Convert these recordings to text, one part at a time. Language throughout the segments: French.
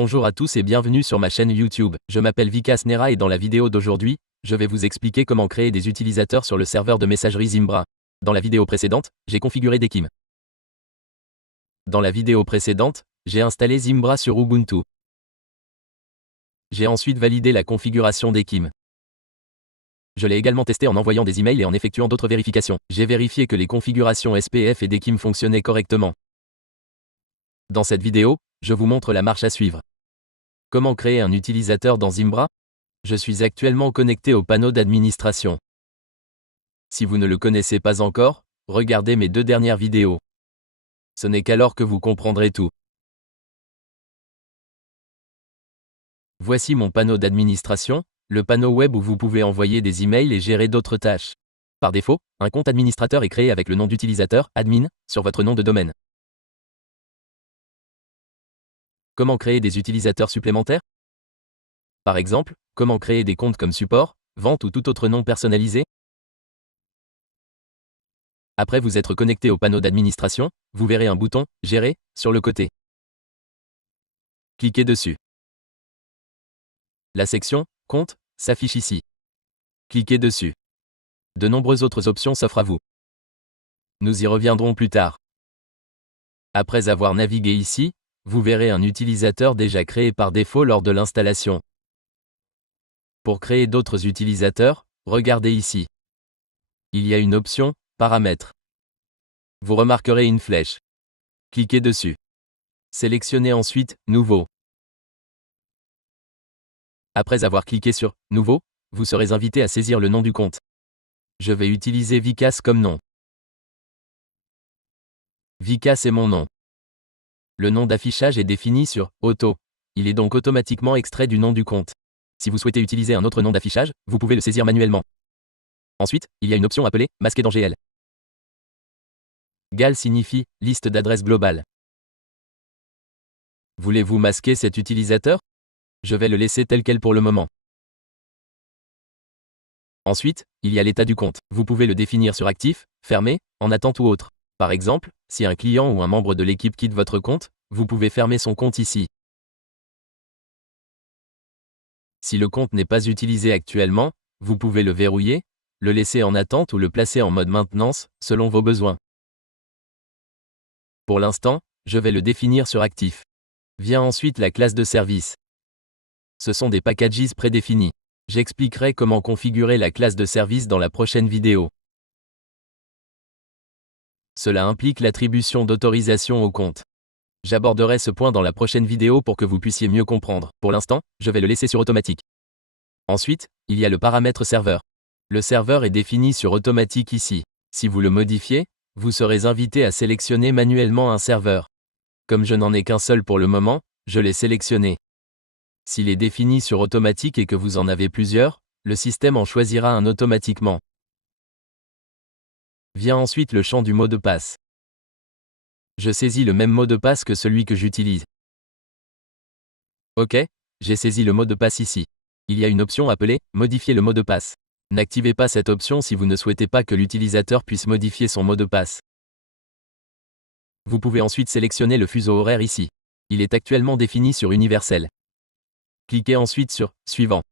Bonjour à tous et bienvenue sur ma chaîne YouTube. Je m'appelle Vikas Nera et dans la vidéo d'aujourd'hui, je vais vous expliquer comment créer des utilisateurs sur le serveur de messagerie Zimbra. Dans la vidéo précédente, j'ai configuré Dekim. Dans la vidéo précédente, j'ai installé Zimbra sur Ubuntu. J'ai ensuite validé la configuration Dekim. Je l'ai également testé en envoyant des emails et en effectuant d'autres vérifications. J'ai vérifié que les configurations SPF et Dekim fonctionnaient correctement. Dans cette vidéo, je vous montre la marche à suivre. Comment créer un utilisateur dans Zimbra? Je suis actuellement connecté au panneau d'administration. Si vous ne le connaissez pas encore, regardez mes 2 dernières vidéos. Ce n'est qu'alors que vous comprendrez tout. Voici mon panneau d'administration, le panneau web où vous pouvez envoyer des emails et gérer d'autres tâches. Par défaut, un compte administrateur est créé avec le nom d'utilisateur, admin, sur votre nom de domaine. Comment créer des utilisateurs supplémentaires? Par exemple, comment créer des comptes comme support, vente ou tout autre nom personnalisé? Après vous être connecté au panneau d'administration, vous verrez un bouton « Gérer » sur le côté. Cliquez dessus. La section « Compte » s'affiche ici. Cliquez dessus. De nombreuses autres options s'offrent à vous. Nous y reviendrons plus tard. Après avoir navigué ici, vous verrez un utilisateur déjà créé par défaut lors de l'installation. Pour créer d'autres utilisateurs, regardez ici. Il y a une option « Paramètres ». Vous remarquerez une flèche. Cliquez dessus. Sélectionnez ensuite « Nouveau ». Après avoir cliqué sur « Nouveau », vous serez invité à saisir le nom du compte. Je vais utiliser Vikas comme nom. Vikas est mon nom. Le nom d'affichage est défini sur « Auto ». Il est donc automatiquement extrait du nom du compte. Si vous souhaitez utiliser un autre nom d'affichage, vous pouvez le saisir manuellement. Ensuite, il y a une option appelée « Masquer dans GL ». GAL signifie « Liste d'adresses globale ». Voulez-vous masquer cet utilisateur? Je vais le laisser tel quel pour le moment. Ensuite, il y a l'état du compte. Vous pouvez le définir sur actif, fermé, en attente ou autre. Par exemple, si un client ou un membre de l'équipe quitte votre compte, vous pouvez fermer son compte ici. Si le compte n'est pas utilisé actuellement, vous pouvez le verrouiller, le laisser en attente ou le placer en mode maintenance, selon vos besoins. Pour l'instant, je vais le définir sur actif. Vient ensuite la classe de service. Ce sont des packages prédéfinis. J'expliquerai comment configurer la classe de service dans la prochaine vidéo. Cela implique l'attribution d'autorisation au compte. J'aborderai ce point dans la prochaine vidéo pour que vous puissiez mieux comprendre. Pour l'instant, je vais le laisser sur automatique. Ensuite, il y a le paramètre serveur. Le serveur est défini sur automatique ici. Si vous le modifiez, vous serez invité à sélectionner manuellement un serveur. Comme je n'en ai qu'un seul pour le moment, je l'ai sélectionné. S'il est défini sur automatique et que vous en avez plusieurs, le système en choisira un automatiquement. Vient ensuite le champ du mot de passe. Je saisis le même mot de passe que celui que j'utilise. OK, j'ai saisi le mot de passe ici. Il y a une option appelée « Modifier le mot de passe ». N'activez pas cette option si vous ne souhaitez pas que l'utilisateur puisse modifier son mot de passe. Vous pouvez ensuite sélectionner le fuseau horaire ici. Il est actuellement défini sur universel. Cliquez ensuite sur « Suivant ».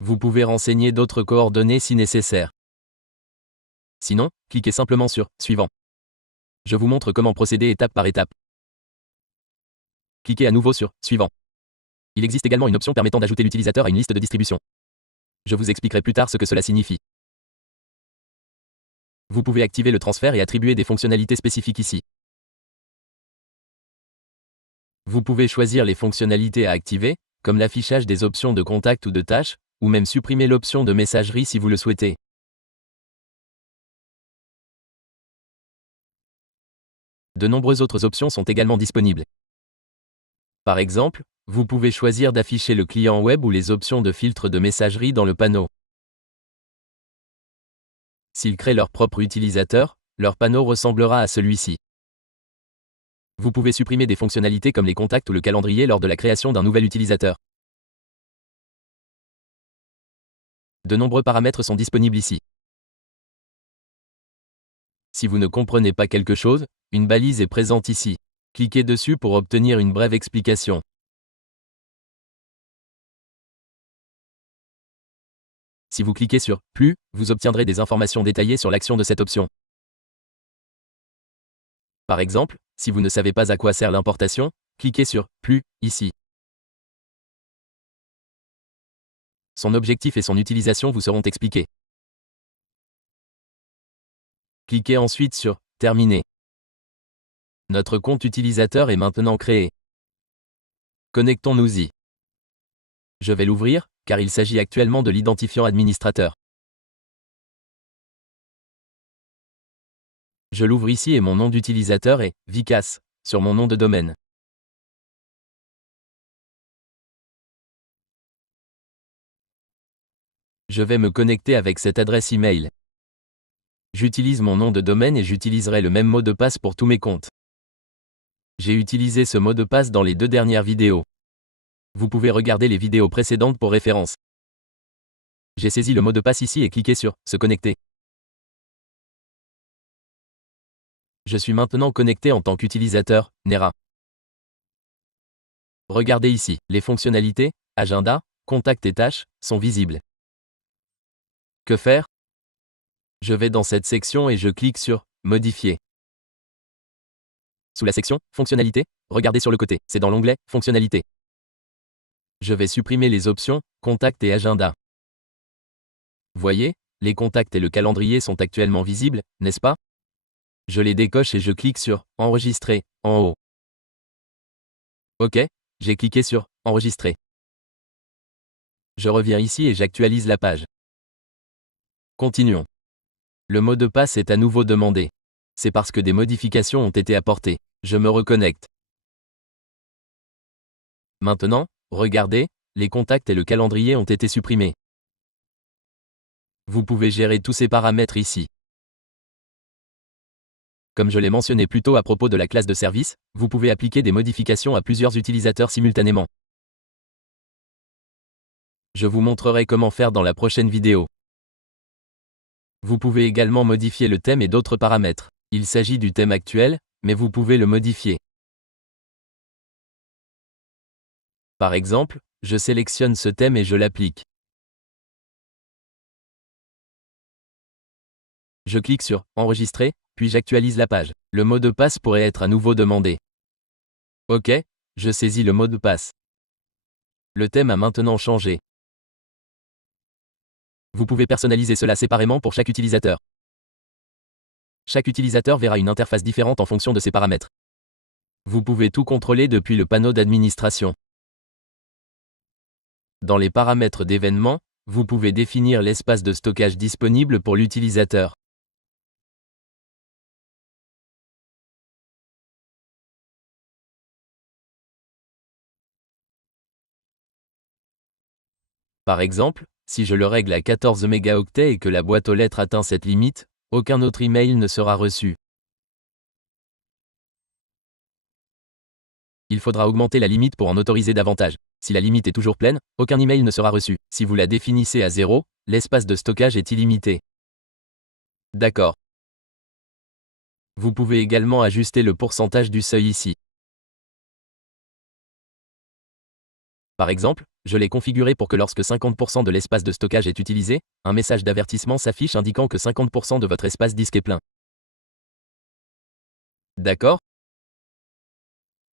Vous pouvez renseigner d'autres coordonnées si nécessaire. Sinon, cliquez simplement sur « Suivant ». Je vous montre comment procéder étape par étape. Cliquez à nouveau sur « Suivant ». Il existe également une option permettant d'ajouter l'utilisateur à une liste de distribution. Je vous expliquerai plus tard ce que cela signifie. Vous pouvez activer le transfert et attribuer des fonctionnalités spécifiques ici. Vous pouvez choisir les fonctionnalités à activer, comme l'affichage des options de contact ou de tâches, ou même supprimer l'option de messagerie si vous le souhaitez. De nombreuses autres options sont également disponibles. Par exemple, vous pouvez choisir d'afficher le client web ou les options de filtre de messagerie dans le panneau. S'ils créent leur propre utilisateur, leur panneau ressemblera à celui-ci. Vous pouvez supprimer des fonctionnalités comme les contacts ou le calendrier lors de la création d'un nouvel utilisateur. De nombreux paramètres sont disponibles ici. Si vous ne comprenez pas quelque chose, une balise est présente ici. Cliquez dessus pour obtenir une brève explication. Si vous cliquez sur « Plus », vous obtiendrez des informations détaillées sur l'action de cette option. Par exemple, si vous ne savez pas à quoi sert l'importation, cliquez sur « Plus » ici. Son objectif et son utilisation vous seront expliqués. Cliquez ensuite sur « Terminer ». Notre compte utilisateur est maintenant créé. Connectons-nous-y. Je vais l'ouvrir, car il s'agit actuellement de l'identifiant administrateur. Je l'ouvre ici et mon nom d'utilisateur est « Vikas » sur mon nom de domaine. Je vais me connecter avec cette adresse email. J'utilise mon nom de domaine et j'utiliserai le même mot de passe pour tous mes comptes. J'ai utilisé ce mot de passe dans les 2 dernières vidéos. Vous pouvez regarder les vidéos précédentes pour référence. J'ai saisi le mot de passe ici et cliqué sur « Se connecter ». Je suis maintenant connecté en tant qu'utilisateur, Nera. Regardez ici, les fonctionnalités, agenda, contacts et tâches, sont visibles. Que faire? Je vais dans cette section et je clique sur « Modifier ». Sous la section « Fonctionnalités », regardez sur le côté, c'est dans l'onglet « Fonctionnalités ». Je vais supprimer les options « Contacts et agenda ». Voyez, les contacts et le calendrier sont actuellement visibles, n'est-ce pas? Je les décoche et je clique sur « Enregistrer » en haut. OK, j'ai cliqué sur « Enregistrer ». Je reviens ici et j'actualise la page. Continuons. Le mot de passe est à nouveau demandé. C'est parce que des modifications ont été apportées. Je me reconnecte. Maintenant, regardez, les contacts et le calendrier ont été supprimés. Vous pouvez gérer tous ces paramètres ici. Comme je l'ai mentionné plus tôt à propos de la classe de service, vous pouvez appliquer des modifications à plusieurs utilisateurs simultanément. Je vous montrerai comment faire dans la prochaine vidéo. Vous pouvez également modifier le thème et d'autres paramètres. Il s'agit du thème actuel, mais vous pouvez le modifier. Par exemple, je sélectionne ce thème et je l'applique. Je clique sur « Enregistrer », puis j'actualise la page. Le mot de passe pourrait être à nouveau demandé. OK, je saisis le mot de passe. Le thème a maintenant changé. Vous pouvez personnaliser cela séparément pour chaque utilisateur. Chaque utilisateur verra une interface différente en fonction de ses paramètres. Vous pouvez tout contrôler depuis le panneau d'administration. Dans les paramètres d'événements, vous pouvez définir l'espace de stockage disponible pour l'utilisateur. Par exemple, si je le règle à 14 mégaoctets et que la boîte aux lettres atteint cette limite, aucun autre email ne sera reçu. Il faudra augmenter la limite pour en autoriser davantage. Si la limite est toujours pleine, aucun email ne sera reçu. Si vous la définissez à 0, l'espace de stockage est illimité. D'accord. Vous pouvez également ajuster le pourcentage du seuil ici. Par exemple, je l'ai configuré pour que lorsque 50% de l'espace de stockage est utilisé, un message d'avertissement s'affiche indiquant que 50% de votre espace disque est plein. D'accord?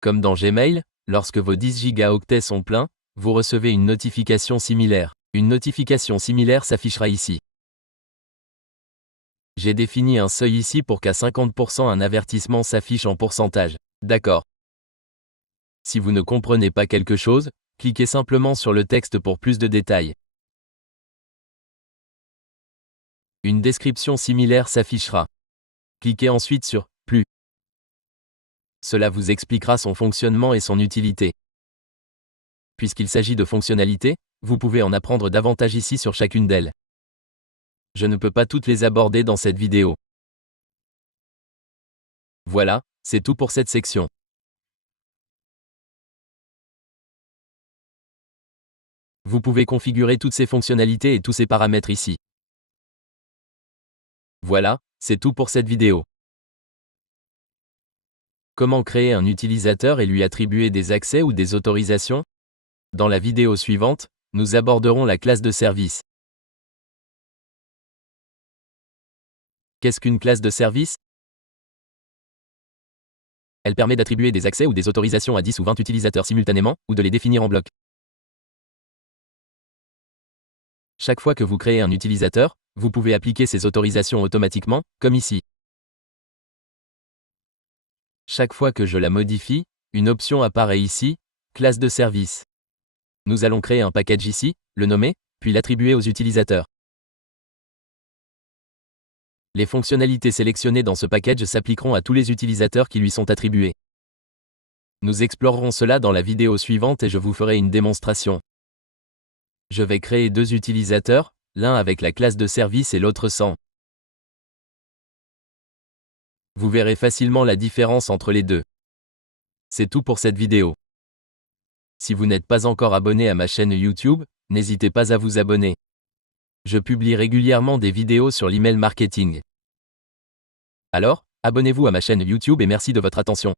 Comme dans Gmail, lorsque vos 10 gigaoctets sont pleins, vous recevez une notification similaire. Une notification similaire s'affichera ici. J'ai défini un seuil ici pour qu'à 50% un avertissement s'affiche en pourcentage. D'accord. Si vous ne comprenez pas quelque chose, cliquez simplement sur le texte pour plus de détails. Une description similaire s'affichera. Cliquez ensuite sur « Plus ». Cela vous expliquera son fonctionnement et son utilité. Puisqu'il s'agit de fonctionnalités, vous pouvez en apprendre davantage ici sur chacune d'elles. Je ne peux pas toutes les aborder dans cette vidéo. Voilà, c'est tout pour cette section. Vous pouvez configurer toutes ces fonctionnalités et tous ces paramètres ici. Voilà, c'est tout pour cette vidéo. Comment créer un utilisateur et lui attribuer des accès ou des autorisations? Dans la vidéo suivante, nous aborderons la classe de service. Qu'est-ce qu'une classe de service? Elle permet d'attribuer des accès ou des autorisations à 10 ou 20 utilisateurs simultanément, ou de les définir en bloc. Chaque fois que vous créez un utilisateur, vous pouvez appliquer ces autorisations automatiquement, comme ici. Chaque fois que je la modifie, une option apparaît ici, classe de service. Nous allons créer un package ici, le nommer, puis l'attribuer aux utilisateurs. Les fonctionnalités sélectionnées dans ce package s'appliqueront à tous les utilisateurs qui lui sont attribués. Nous explorerons cela dans la vidéo suivante et je vous ferai une démonstration. Je vais créer deux utilisateurs, l'un avec la classe de service et l'autre sans. Vous verrez facilement la différence entre les deux. C'est tout pour cette vidéo. Si vous n'êtes pas encore abonné à ma chaîne YouTube, n'hésitez pas à vous abonner. Je publie régulièrement des vidéos sur l'email marketing. Alors, abonnez-vous à ma chaîne YouTube et merci de votre attention.